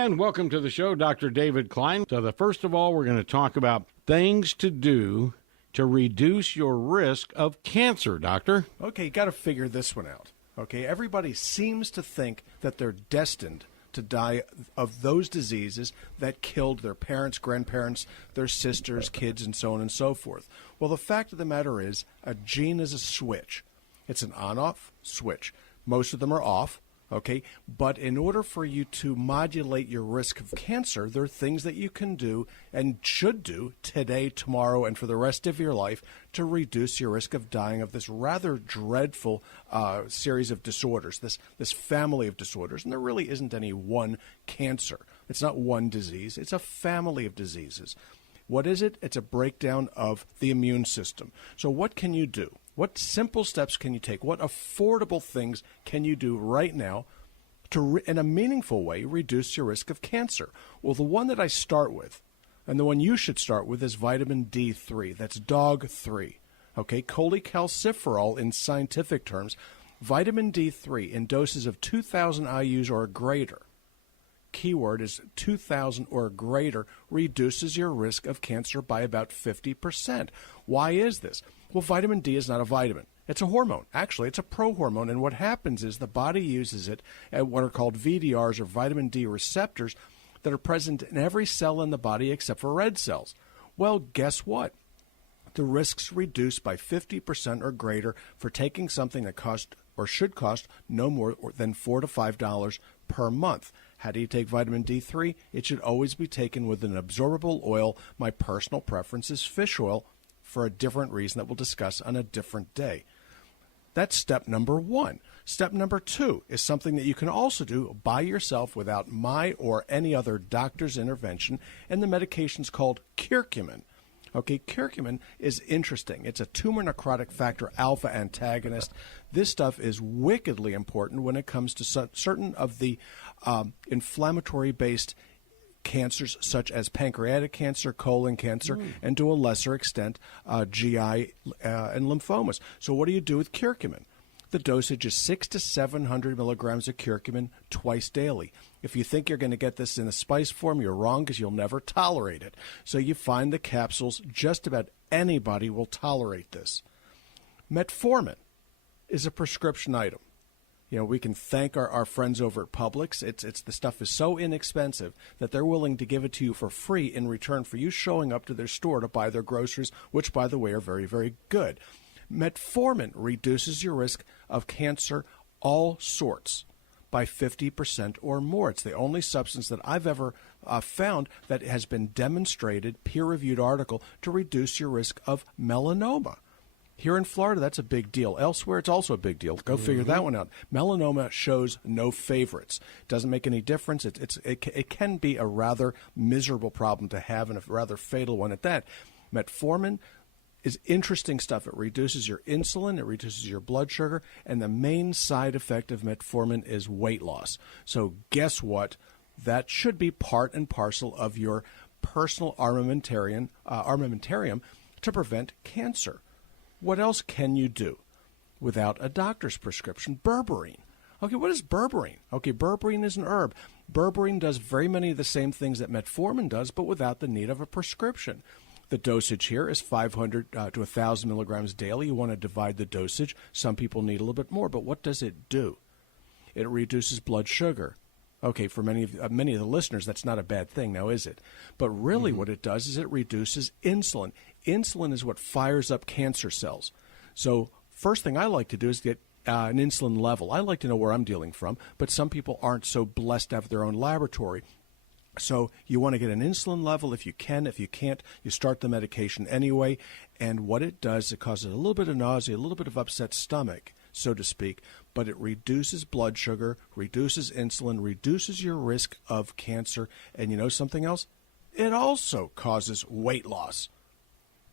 And welcome to the show, Dr. David Klein. So first of all, we're going to talk about things to do to reduce your risk of cancer, Doctor. Okay, you got to figure this one out. Okay, everybody seems to think that they're destined to die of those diseases that killed their parents, grandparents, their sisters, kids, and so on and so forth. Well, the fact of the matter is a gene is a switch. It's an on-off switch. Most of them are off. Okay, but in order for you to modulate your risk of cancer, there are things that you can do and should do today, tomorrow, and for the rest of your life to reduce your risk of dying of this rather dreadful series of disorders, this family of disorders. And there really isn't any one cancer. It's not one disease. It's a family of diseases. What is it? It's a breakdown of the immune system. So what can you do? What simple steps can you take? What affordable things can you do right now to, in a meaningful way, reduce your risk of cancer? Well, the one that I start with, and the one you should start with, is vitamin D3. That's dog 3. Okay, cholecalciferol in scientific terms. Vitamin D3 in doses of 2,000 IUs or greater. Keyword is 2,000 or greater, reduces your risk of cancer by about 50%. Why is this? Well, vitamin D is not a vitamin. It's a hormone. Actually, it's a prohormone, and what happens is the body uses it at what are called VDRs, or vitamin D receptors, that are present in every cell in the body except for red cells. Well, guess what? The risk's reduced by 50% or greater for taking something that cost or should cost no more than $4 to $5 per month. How do you take vitamin D3? It should always be taken with an absorbable oil. My personal preference is fish oil for a different reason that we'll discuss on a different day. That's step number one. Step number two is something that you can also do by yourself without my or any other doctor's intervention, and the medication's called curcumin. Okay, curcumin is interesting. It's a tumor necrotic factor alpha antagonist. This stuff is wickedly important when it comes to certain of the inflammatory-based cancers, such as pancreatic cancer, colon cancer, and to a lesser extent, GI and lymphomas. So what do you do with curcumin? The dosage is 600 to 700 milligrams of curcumin twice daily. If you think you're going to get this in a spice form, you're wrong, because you'll never tolerate it. So you find the capsules. Just about anybody will tolerate this. Metformin is a prescription item. You know, we can thank our friends over at Publix. It's the stuff is so inexpensive that they're willing to give it to you for free in return for you showing up to their store to buy their groceries, which, by the way, are very, very good. Metformin reduces your risk of cancer, all sorts, by 50% or more. It's the only substance that I've ever found that has been demonstrated, peer-reviewed article, to reduce your risk of melanoma. Here in Florida, that's a big deal. Elsewhere, it's also a big deal. Go figure that one out. Melanoma shows no favorites. Doesn't make any difference. It can be a rather miserable problem to have, and a rather fatal one at that. Metformin is interesting stuff. It reduces your insulin, it reduces your blood sugar, and the main side effect of metformin is weight loss. So guess what? That should be part and parcel of your personal armamentarium to prevent cancer. What else can you do without a doctor's prescription? Berberine. Okay, what is berberine? Okay, berberine is an herb. Berberine does very many of the same things that metformin does, but without the need of a prescription. The dosage here is 500 to 1,000 milligrams daily. You want to divide the dosage. Some people need a little bit more, but what does it do? It reduces blood sugar. Okay, for many of the listeners, that's not a bad thing now, is it? But really what it does is it reduces insulin. Insulin is what fires up cancer cells. So first thing I like to do is get an insulin level. I like to know where I'm dealing from, but some people aren't so blessed to have their own laboratory. So you want to get an insulin level if you can. If you can't, you start the medication anyway. And what it does, it causes a little bit of nausea, a little bit of upset stomach, so to speak, but it reduces blood sugar, reduces insulin, reduces your risk of cancer. And you know something else? It also causes weight loss.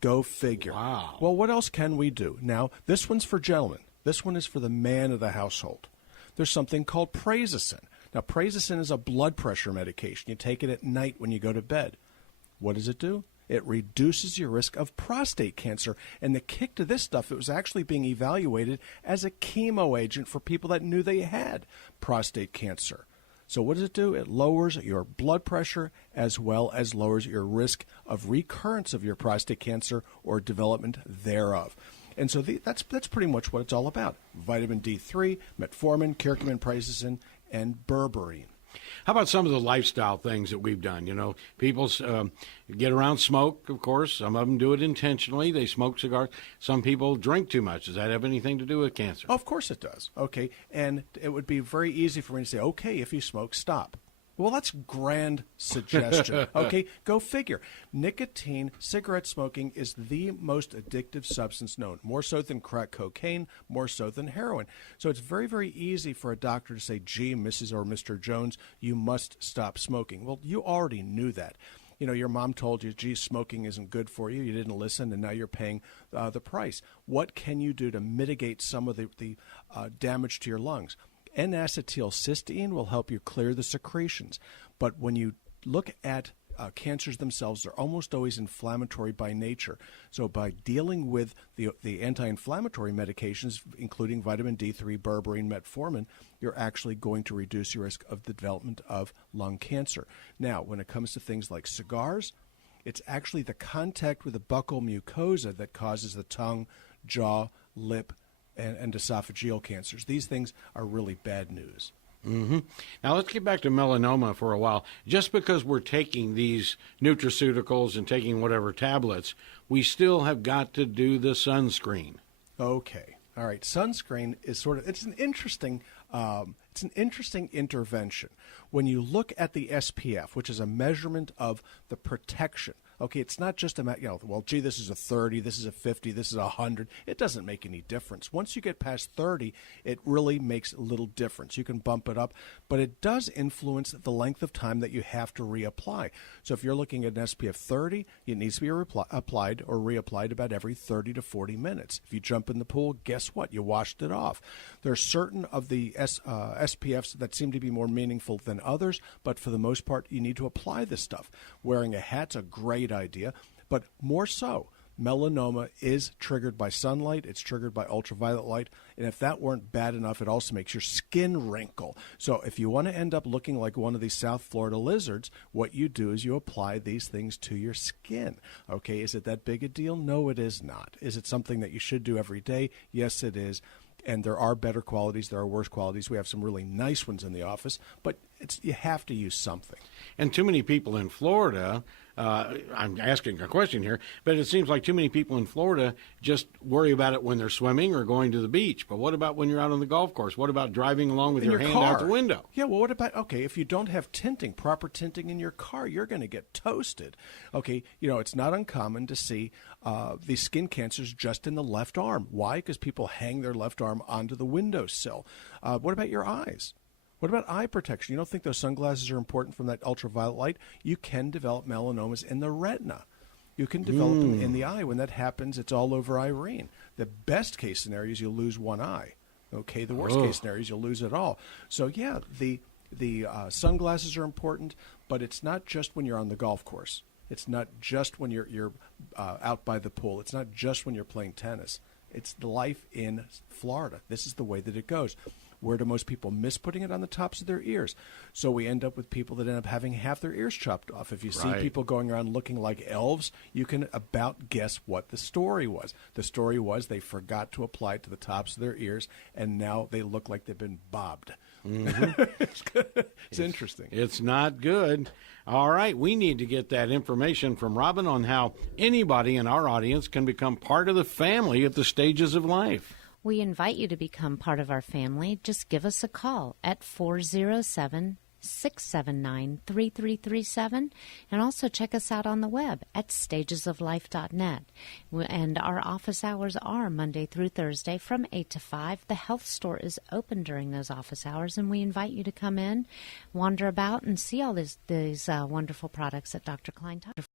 Go figure. Wow. Well, what else can we do? Now, this one's for gentlemen. This one is for the man of the household. There's something called Prazosin. Now, Prazosin is a blood pressure medication. You take it at night when you go to bed. What does it do? It reduces your risk of prostate cancer. And the kick to this stuff, it was actually being evaluated as a chemo agent for people that knew they had prostate cancer. So what does it do? It lowers your blood pressure as well as lowers your risk of recurrence of your prostate cancer or development thereof. And so that's pretty much what it's all about. Vitamin D3, metformin, curcumin, prazosin, and berberine. How about some of the lifestyle things that we've done? You know, people get around smoke, of course. Some of them do it intentionally. They smoke cigars. Some people drink too much. Does that have anything to do with cancer? Of course it does. Okay. And it would be very easy for me to say, okay, if you smoke, stop. Well, that's grand suggestion. Okay, go figure. Nicotine, cigarette smoking is the most addictive substance known, more so than crack cocaine, more so than heroin. So it's very, very easy for a doctor to say, gee, Mrs. or Mr. Jones, you must stop smoking. Well, you already knew that. You know, your mom told you, gee, smoking isn't good for you. You didn't listen, and now you're paying the price. What can you do to mitigate some of the damage to your lungs? N-acetylcysteine will help you clear the secretions. But when you look at cancers themselves, they're almost always inflammatory by nature. So by dealing with the anti-inflammatory medications, including vitamin D3, berberine, metformin, you're actually going to reduce your risk of the development of lung cancer. Now, when it comes to things like cigars, it's actually the contact with the buccal mucosa that causes the tongue, jaw, lip, and esophageal cancers. These things are really bad news. Mm-hmm. Now let's get back to melanoma for a while. Just because we're taking these nutraceuticals and taking whatever tablets, we still have got to do the sunscreen. Okay. All right. Sunscreen is it's an interesting intervention. When you look at the SPF, which is a measurement of the protection. Okay, it's not just well, gee, this is a 30, this is a 50, this is a 100. It doesn't make any difference. Once you get past 30, it really makes a little difference. You can bump it up, but it does influence the length of time that you have to reapply. So if you're looking at an SPF 30, it needs to be applied or reapplied about every 30 to 40 minutes. If you jump in the pool, guess what? You washed it off. There are certain of the SPFs that seem to be more meaningful than others, but for the most part, you need to apply this stuff. Wearing a hat's a great idea, but more so, melanoma is triggered by sunlight, it's triggered by ultraviolet light, and if that weren't bad enough, it also makes your skin wrinkle. So if you want to end up looking like one of these South Florida lizards, what you do is you apply these things to your skin. Okay, is it that big a deal? No, it is not. Is it something that you should do every day? Yes, it is. And there are better qualities, there are worse qualities. We have some really nice ones in the office, but you have to use something. And too many people in Florida, I'm asking a question here, but it seems like too many people in Florida just worry about it when they're swimming or going to the beach. But what about when you're out on the golf course? What about driving along with your hand car out the window? Yeah, well, what about, okay, if you don't have proper tinting in your car, you're going to get toasted. Okay, it's not uncommon to see these skin cancers just in the left arm. Why? Because people hang their left arm onto the windowsill. What about your eyes? What about eye protection? You don't think those sunglasses are important from that ultraviolet light? You can develop melanomas in the retina. You can develop them in the eye. When that happens, it's all over Irene. The best case scenario is you'll lose one eye. Okay, the worst case scenario is you'll lose it all. So yeah, the sunglasses are important, but it's not just when you're on the golf course. It's not just when you're out by the pool. It's not just when you're playing tennis. It's the life in Florida. This is the way that it goes. Where do most people miss putting it on the tops of their ears? So we end up with people that end up having half their ears chopped off. If you see people going around looking like elves, you can about guess what the story was. The story was they forgot to apply it to the tops of their ears, and now they look like they've been bobbed. Mm-hmm. It's interesting. It's not good. All right, we need to get that information from Robin on how anybody in our audience can become part of the family at the stages of life. We invite you to become part of our family. Just give us a call at 407-679-3337, and also check us out on the web at stagesoflife.net. And our office hours are Monday through Thursday from 8 to 5. The health store is open during those office hours, and we invite you to come in, wander about, and see all these wonderful products that Dr. Klein taught.